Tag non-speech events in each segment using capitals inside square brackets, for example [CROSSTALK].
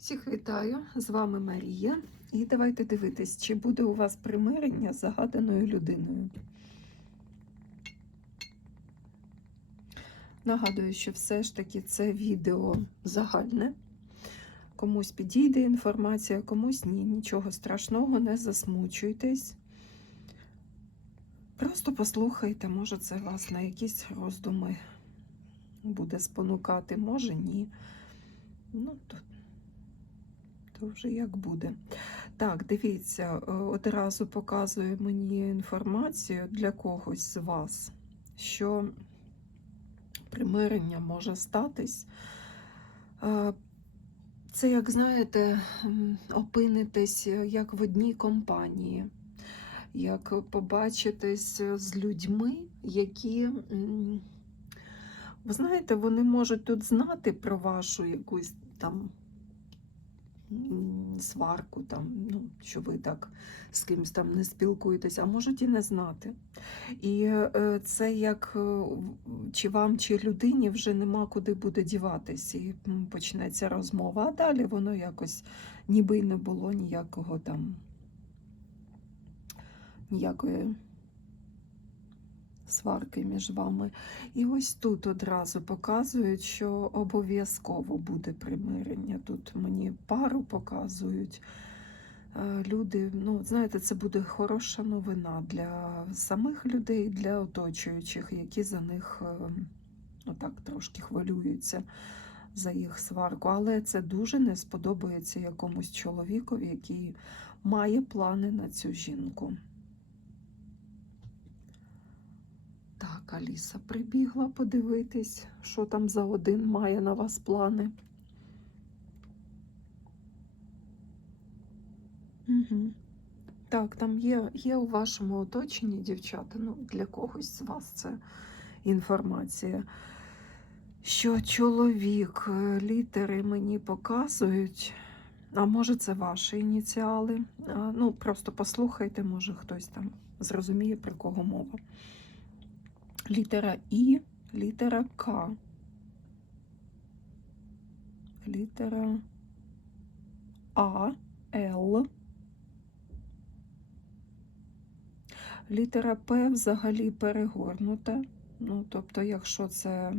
Всіх вітаю! З вами Марія. І давайте дивитись, чи буде у вас примирення з загаданою людиною. Нагадую, що все ж таки це відео загальне. Комусь підійде інформація, комусь ні. Нічого страшного, не засмучуйтесь. Просто послухайте, може, це вас на якісь роздуми буде спонукати, може ні. Ну, то то вже як буде. Так, дивіться, е, одразу показує мені інформацію для когось з вас, що примирення може статись. Е, Це, як знаєте, м, опинитесь як в одній компанії, як побачитись з людьми, які, ви знаєте, вони можуть тут знати про вашу якусь там сварку, там, ну, що ви так з кимось там не спілкуєтесь, а можуть і не знати. І е, це як е, чи вам, чи людині вже нема куди буде діватись, і почнеться розмова, а далі воно якось ніби й не було ніякого там, ніякої сварки між вами. І ось тут одразу показують, що обов'язково буде примирення. Тут мені пару показують. Е, Люди, ну, знаєте, це буде хороша новина для самих людей, для оточуючих, які за них е, отак трошки хвилюються за їх сварку. Але це дуже не сподобається якомусь чоловікові, який має плани на цю жінку. Так, Аліса прибігла подивитись, що там за один має на вас плани. Угу. Так, там є, є у вашому оточенні, дівчата, ну, для когось з вас це інформація. Що чоловік, е, літери мені показують, а може це ваші ініціали. Ну, просто послухайте, може хтось там зрозуміє, про кого мова. Літера І, літера К. Літера А, Л. Літера П взагалі перегорнута. Ну, тобто, якщо це е,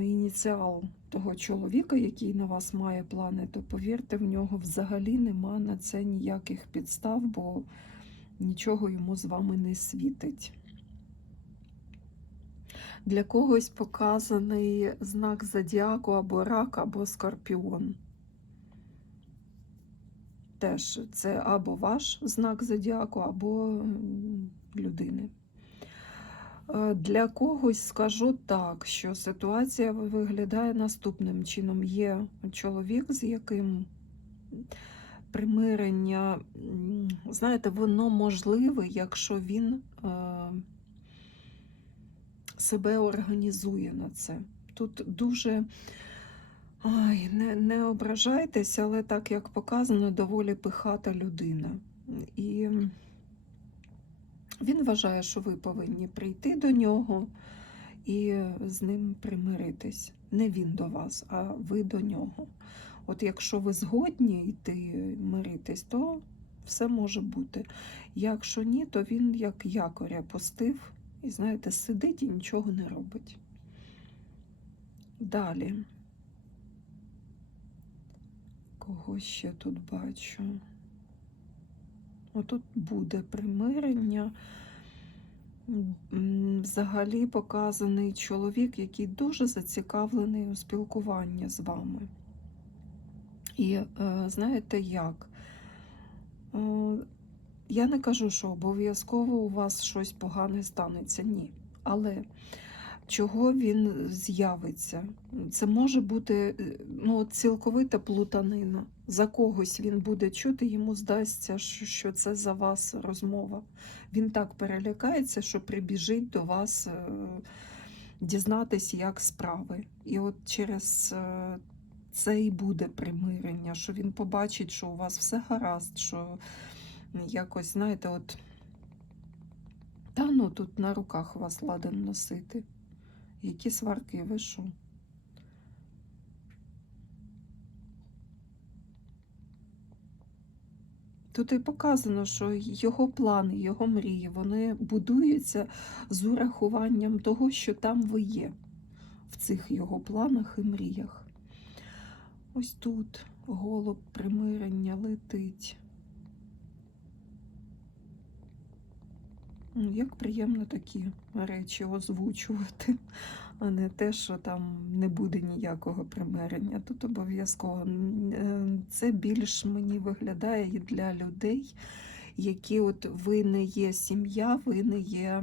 ініціал того чоловіка, який на вас має плани, то повірте, в нього взагалі нема на це ніяких підстав, бо нічого йому з вами не світить. Для когось показаний знак зодіаку або рак, або скорпіон. Теж це або ваш знак зодіаку, або людини. Е, Для когось скажу так, що ситуація виглядає наступним чином. Є чоловік, з яким примирення, знаєте, воно можливе, якщо він е, себе організує на це. Тут дуже ай, не, не ображайтеся, але так як показано, доволі пихата людина. І він вважає, що ви повинні прийти до нього і з ним примиритись. Не він до вас, а ви до нього. От якщо ви згодні йти миритись, то все може бути. Якщо ні, то він як якоря пустив і, знаєте, сидить і нічого не робить. Далі. Кого ще тут бачу? Отут буде примирення. Взагалі показаний чоловік, який дуже зацікавлений у спілкуванні з вами. І е, знаєте як? Я не кажу, що обов'язково у вас щось погане станеться, ні. Але чого він з'явиться? Це може бути е, ну, цілковита плутанина. За когось він буде чути, йому здасться, що це за вас розмова. Він так перелякається, що прибіжить до вас е, дізнатись, як справи. І от через е, це і буде примирення, що він побачить, що у вас все гаразд, що якось, знаєте, от та ну тут на руках вас ладен носити. Які сварки ви що? Тут і показано, що його плани, його мрії, вони будуються з урахуванням того, що там ви є, в цих його планах і мріях. Ось тут голуб примирення летить. Як приємно такі речі озвучувати, [LAUGHS] а не те, що там не буде ніякого примирення. Тут обов'язково е, це більш мені виглядає і для людей, які от ви не є сім'я, ви не є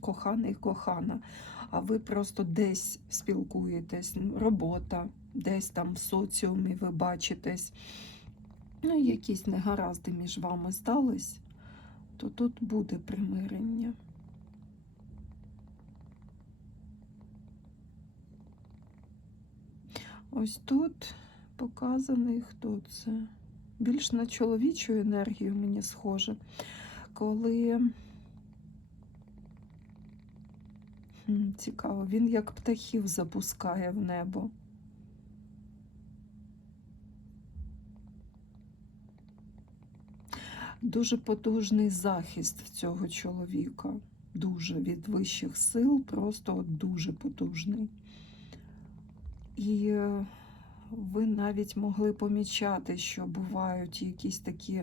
коханий, кохана, а ви просто десь спілкуєтесь, робота, десь там в соціумі ви бачитесь. Ну, якісь негаразди між вами стались то тут буде примирення. Ось тут показаний хто це. Більш на чоловічу енергію мені схоже, коли цікаво, він як птахів запускає в небо. Дуже потужний захист в цього чоловіка. Дуже від вищих сил, просто дуже потужний. І е, ви навіть могли помічати, що бувають якісь такі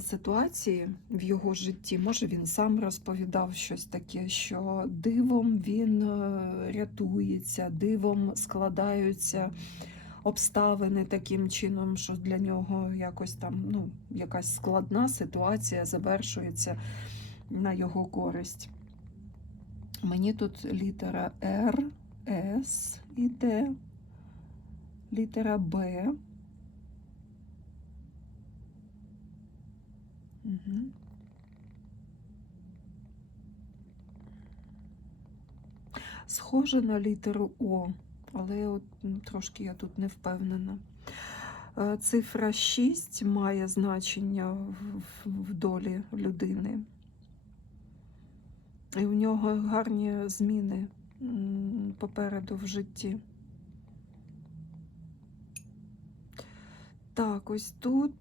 ситуації в його житті. Може, він сам розповідав щось таке, що дивом він е, рятується, дивом складаються обставини таким чином, що для нього якось там ну, якась складна ситуація завершується на його користь. Мені тут літера Р, С іде, літера Б. Угу. Схоже на літеру О, але от трошки я тут не впевнена. Е, Цифра 6 має значення в долі людини. І у нього гарні зміни попереду в житті. Так, ось тут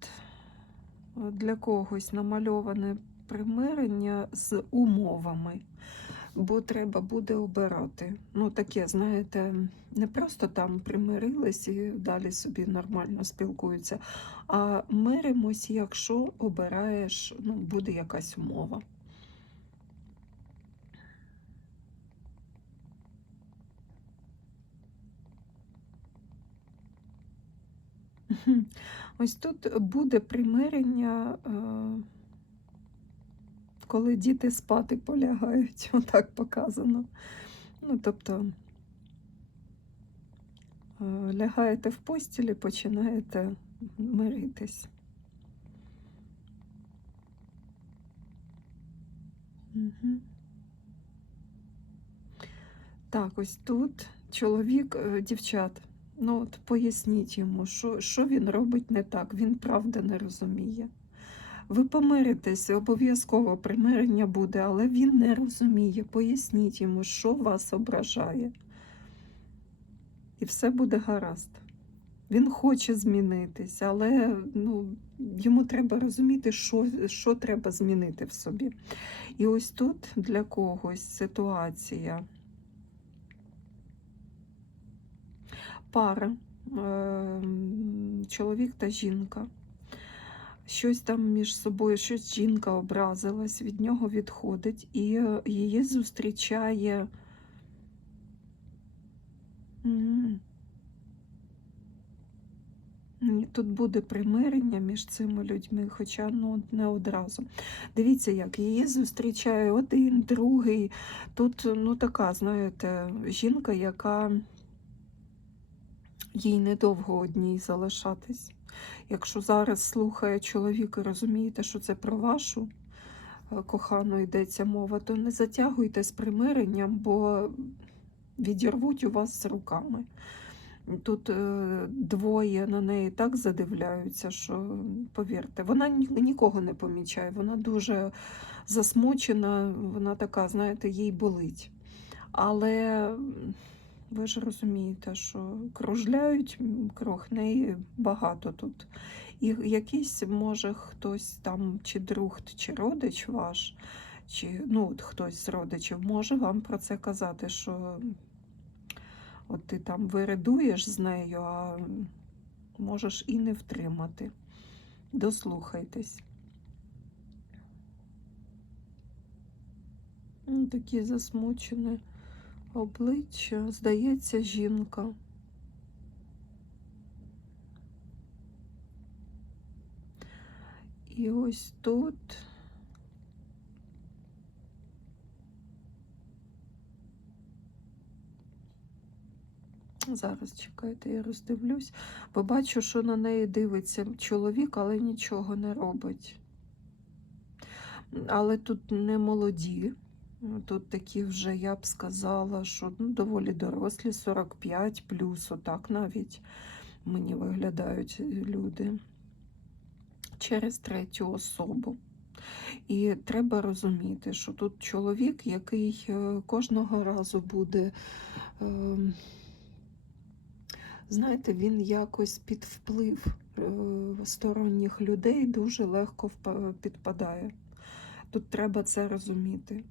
е, для когось намальоване примирення з умовами, бо треба буде обирати. Ну, таке, знаєте, не просто там примирились і далі собі нормально спілкуються, а миримось, якщо обираєш, ну, буде якась умова. Ось тут буде примирення, е, коли діти спати полягають, [LAUGHS] отак показано. Ну, тобто е, лягаєте в постілі, починаєте миритись. Мгм. Так, ось тут чоловік, е, дівчат. Ну, от поясніть йому, що, що він робить не так, він правда не розуміє. Ви помиритесь, обов'язково примирення буде, але він не розуміє. Поясніть йому, що вас ображає. І все буде гаразд. Він хоче змінитись, але ну, йому треба розуміти, що, що треба змінити в собі. І ось тут для когось ситуація. Пара, ем, чоловік та жінка. Щось там між собою, щось жінка образилась, від нього відходить, і е, її зустрічає. Тут буде примирення між цими людьми, хоча ну, не одразу. Дивіться, як її зустрічає один, другий. Тут ну, така, знаєте, жінка, яка їй недовго одній залишатись. Якщо зараз слухає чоловік і розумієте, що це про вашу е, кохану йдеться мова, то не затягуйте з примиренням, бо відірвуть у вас з руками. Тут е, двоє на неї так задивляються, що повірте, вона ні- нікого не помічає, вона дуже засмучена, вона така, знаєте, їй болить. Але ви ж розумієте, що кружляють круг неї багато тут. І якийсь, може, хтось там, чи друг, чи родич ваш, чи ну, хтось з родичів може вам про це казати, що от ти там виридуєш з нею, а можеш і не втримати. Дослухайтесь. Такі засмучені обличчя, здається, жінка. І ось тут. Зараз чекайте, я роздивлюсь, бо бачу, що на неї дивиться чоловік, але нічого не робить. Але тут не молоді. Тут такі вже, я б сказала, що ну, доволі дорослі, 45 плюс, отак навіть мені виглядають люди через третю особу. І треба розуміти, що тут чоловік, який е, кожного разу буде, е, знаєте, він якось під вплив е, сторонніх людей дуже легко підпадає. Тут треба це розуміти.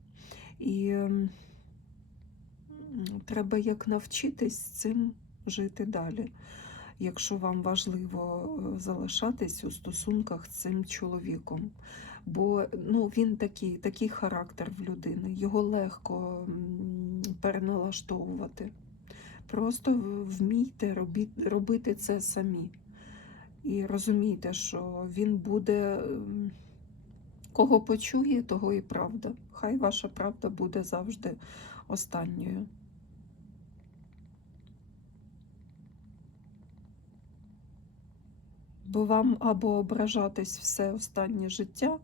І треба як навчитись цим жити далі, якщо вам важливо е, залишатись у стосунках з цим чоловіком. Бо ну, він такий, такий характер в людини, його легко переналаштовувати. Просто вмійте робі- робити це самі. І розумійте, що він буде. Кого почує, того і правда. Хай ваша правда буде завжди останньою. Бо вам або ображатись все останнє життя,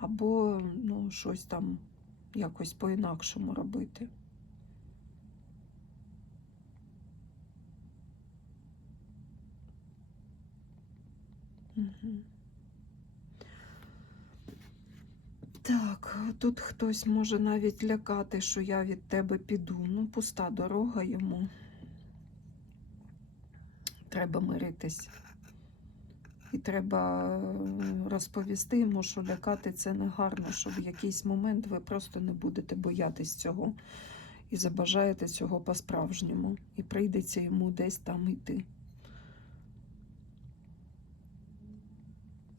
або ну, щось там якось по-інакшому робити. Угу. Так, тут хтось може навіть лякати, що я від тебе піду. Ну, пуста дорога йому. Треба миритись. І треба е, розповісти йому, що лякати це не гарно, що в якийсь момент ви просто не будете боятись цього і забажаєте цього по-справжньому. І прийдеться йому десь там йти.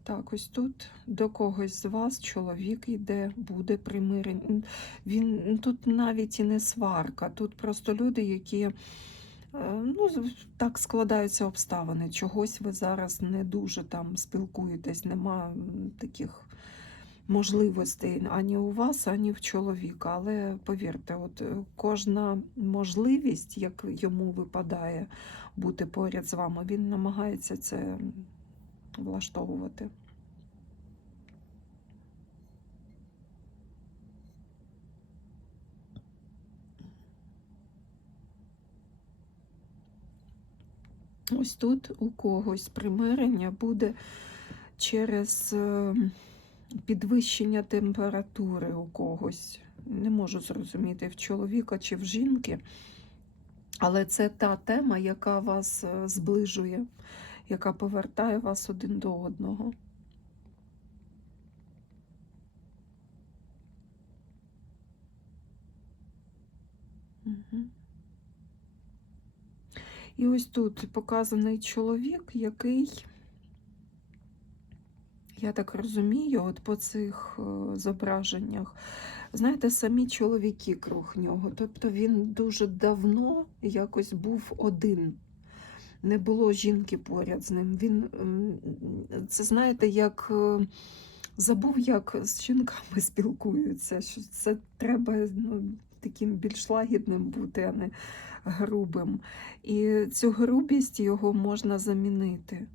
Так, ось тут до когось з вас чоловік йде, буде примирень. Він тут навіть і не сварка, тут просто люди, які е, ну, так складаються обставини. Чогось ви зараз не дуже там спілкуєтесь, нема таких можливостей ані у вас, ані в чоловіка. Але повірте, от е, кожна можливість, як йому випадає бути поряд з вами, він намагається це влаштовувати. Ось тут у когось примирення буде через е, підвищення температури у когось. Не можу зрозуміти, в чоловіка чи в жінки. Але це та тема, яка вас е, зближує, яка повертає вас один до одного. І ось тут показаний чоловік, який, я так розумію, от по цих е, зображеннях, знаєте, самі чоловіки круг нього. Тобто він дуже давно якось був один. Не було жінки поряд з ним. Він, це знаєте, як е, забув, як з жінками [LAUGHS] спілкуються. Що це треба ну, таким більш лагідним бути, а не грубим. І цю грубість його можна замінити.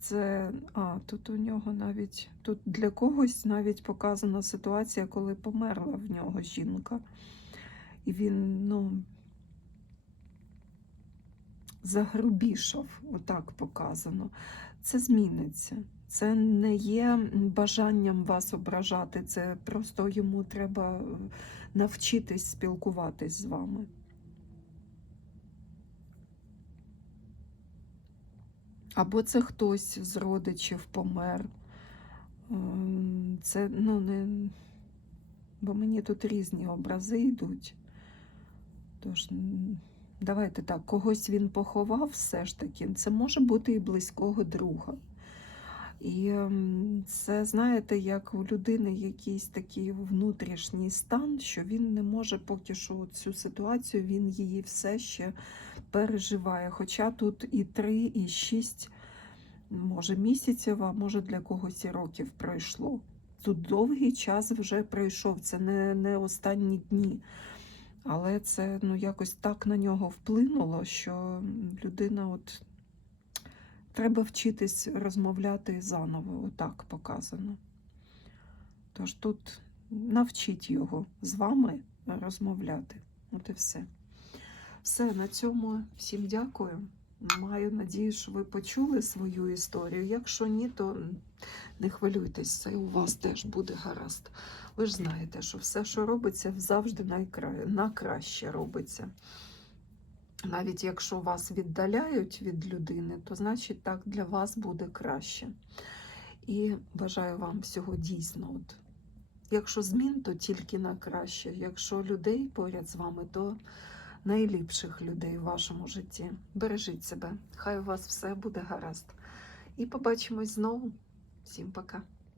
Це, а, тут у нього навіть, тут для когось навіть показана ситуація, коли померла в нього жінка. І він, ну, загрубішав, отак показано. Це зміниться. Це не є бажанням вас ображати, це просто йому треба е, навчитись спілкуватись з вами. Або це хтось з родичів помер. Е, це, ну, не... Бо мені тут різні образи йдуть. Тож давайте так, когось він поховав все ж таки. Це може бути і близького друга. І ем, це, знаєте, як у людини якийсь такий внутрішній стан, що він не може поки що цю ситуацію, він її все ще переживає. Хоча тут і три, і шість, може, місяців, а може для когось і років пройшло. Тут довгий час вже пройшов, це не, не останні дні. Але це ну, якось так на нього вплинуло, що людина от треба вчитись розмовляти заново, отак показано. Тож тут навчіть його з вами розмовляти. От і все. Все, на цьому всім дякую. Маю надію, що ви почули свою історію. Якщо ні, то не хвилюйтесь, це у вас теж буде гаразд. Ви ж знаєте, що все, що робиться, завжди найкра... на краще робиться. Навіть якщо вас віддаляють від людини, то значить так для вас буде краще. І бажаю вам всього дійсно. От. Якщо змін, то тільки на краще. Якщо людей поряд з вами, то найліпших людей в вашому житті. Бережіть себе. Хай у вас все буде гаразд. І побачимось знову. Всім пока.